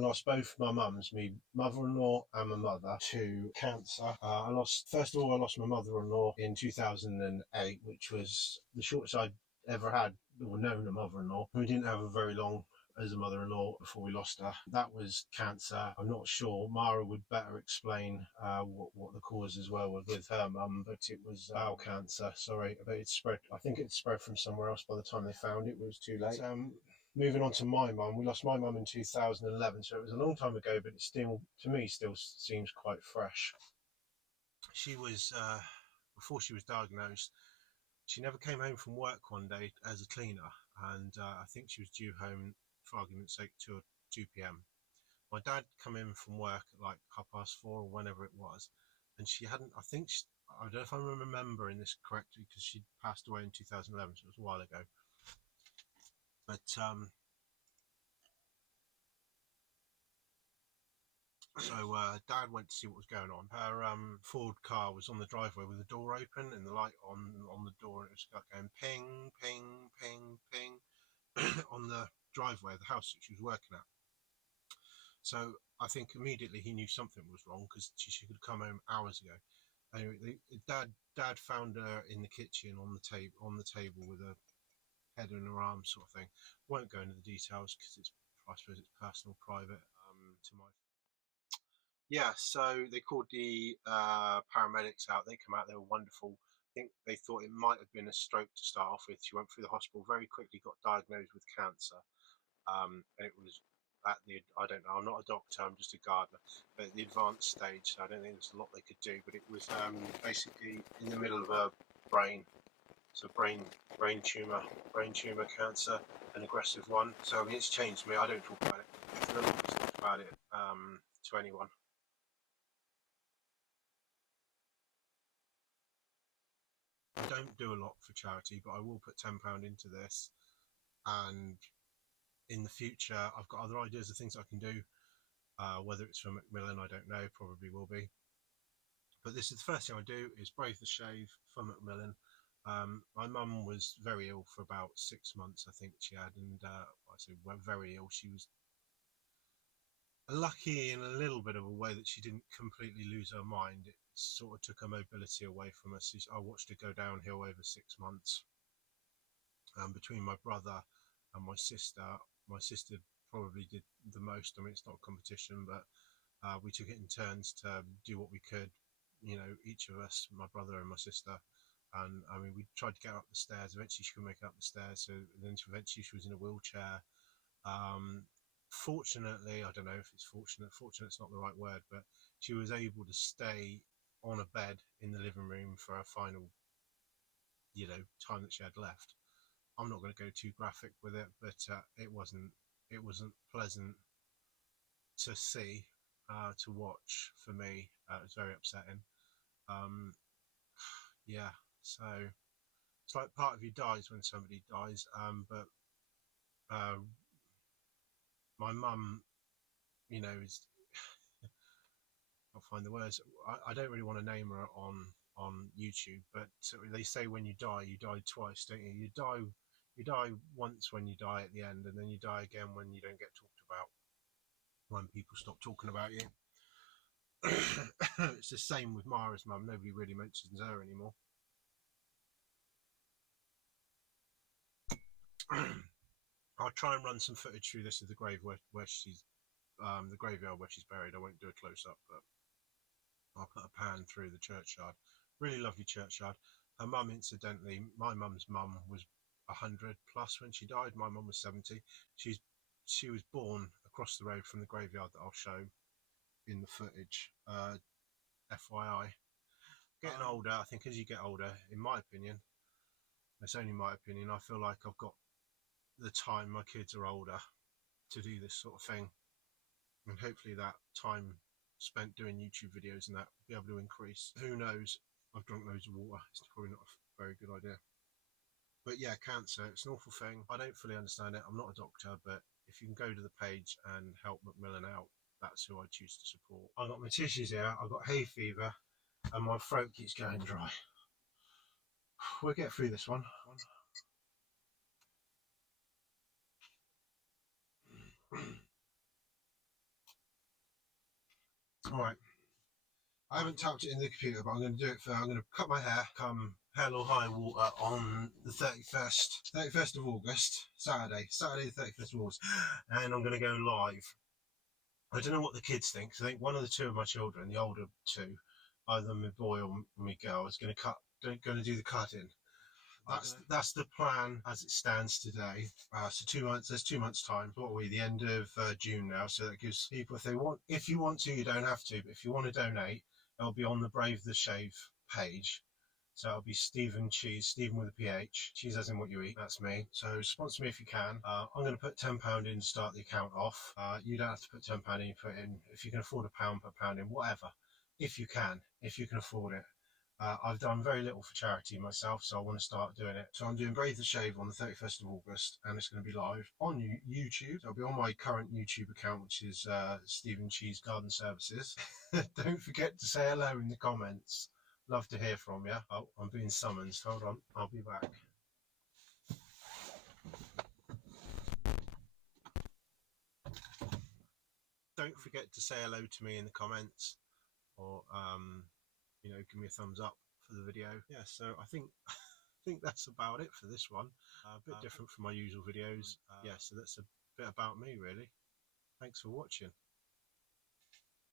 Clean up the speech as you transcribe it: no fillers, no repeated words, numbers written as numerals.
lost both my mums, my mother-in-law and my mother, to cancer. First of all, I lost my mother-in-law in 2008, which was the shortest I'd ever had or known a mother-in-law. We didn't have a very long as a mother-in-law before we lost her. That was cancer. I'm not sure. Mara would better explain what the causes were with her mum, but it was bowel cancer. Sorry, but it spread. I think it spread from somewhere else by the time they found it. It was too late. Moving on to my mum, we lost my mum in 2011, so it was a long time ago, but it still, to me, still seems quite fresh. She was, before she was diagnosed, she never came home from work one day as a cleaner, and I think she was due home, for argument's sake, 2 p.m. My dad come in from work at like 4:30 or whenever it was, and she hadn't, I don't know if I'm remembering this correctly because she passed away in 2011, so it was a while ago. But Dad went to see what was going on. Her Ford car was on the driveway with the door open and the light on the door, and it was going ping, ping, ping, ping on the driveway of the house that she was working at. So I think immediately he knew something was wrong because she could come home hours ago. Anyway, Dad found her in the kitchen on the table with her head in her arms, sort of thing. Won't go into the details because I suppose it's personal, private. To my so they called the paramedics out. They come out. They were wonderful. I think they thought it might have been a stroke to start off with. She went through the hospital very quickly, got diagnosed with cancer, and it was at the, I don't know, I'm not a doctor, I'm just a gardener, but at the advanced stage, so I don't think there's a lot they could do, but it was basically in the middle of her brain. So brain tumour cancer, an aggressive one. So I mean, it's changed me. I don't talk about it. I don't always talk about it to anyone. I don't do a lot for charity, but I will put £10 into this, and in the future I've got other ideas of things I can do. Whether it's for Macmillan, I don't know, probably will be. But this is the first thing I do, is brave the shave for Macmillan. My mum was very ill for about 6 months, I think she had, and I say very ill. She was lucky in a little bit of a way that she didn't completely lose her mind. It sort of took her mobility away from us. I watched her go downhill over 6 months. Between my brother and my sister probably did the most. I mean, it's not a competition, but we took it in turns to do what we could, each of us, my brother and my sister. And I mean, we tried to get her up the stairs. Eventually she couldn't make it up the stairs, so then eventually she was in a wheelchair. Fortunately, I don't know if it's fortunate's not the right word, but she was able to stay on a bed in the living room for her final time that she had left. I'm not going to go too graphic with it, but it wasn't pleasant to see, to watch for me. It was very upsetting. Yeah, so it's like part of you dies when somebody dies, but my mum, is I'll find the words. I don't really want to name her on YouTube, but they say when you die twice, don't you? You die once when you die at the end, and then you die again when you don't get talked about, when people stop talking about you. It's the same with Mara's mum. Nobody really mentions her anymore. I'll try and run some footage through this of the grave where she's the graveyard where she's buried. I won't do a close up, but I'll put a pan through the churchyard. Really lovely churchyard. Her mum, incidentally, my mum's mum was 100 plus when she died. My mum was 70. She was born across the road from the graveyard that I'll show in the footage. FYI. Getting older, I think as you get older, in my opinion, it's only my opinion, I feel like I've got the time, my kids are older, to do this sort of thing. And hopefully that time spent doing YouTube videos and that will be able to increase. Who knows? I've drunk loads of water. It's probably not a very good idea. But yeah, cancer, it's an awful thing. I don't fully understand it. I'm not a doctor, but if you can go to the page and help Macmillan out, that's who I choose to support. I've got my tissues here. I've got hay fever and my throat keeps going dry. We'll get through this one. Alright, I haven't tapped it in the computer, but I'm going to do it for, I'm going to cut my hair, come hell or high water on the 31st of August, Saturday the 31st of August, and I'm going to go live. I don't know what the kids think, 'cause I think one of the two of my children, the older two, either my boy or my girl, is going to do the cutting. That's the plan as it stands today. So 2 months. There's 2 months time. What are we? The end of June now. So that gives people, if you want to, you don't have to. But if you want to donate, it'll be on the Brave the Shave page. So it'll be Stephen Cheese, Stephen with a PH. Cheese as in what you eat. That's me. So sponsor me if you can. I'm going to put £10 in to start the account off. You don't have to put £10 in. You put in, if you can afford £1, put £1 in. Whatever. If you can afford it. I've done very little for charity myself, so I want to start doing it. So I'm doing Brave the Shave on the 31st of August, and it's going to be live on YouTube. So I'll be on my current YouTube account, which is Stephen Cheese Garden Services. Don't forget to say hello in the comments. Love to hear from you. Oh, I'm being summoned. Hold on, I'll be back. Don't forget to say hello to me in the comments, or give me a thumbs up for the video. Yeah, so I think that's about it for this one. A bit different from my usual videos. Yeah, so that's a bit about me really. Thanks for watching.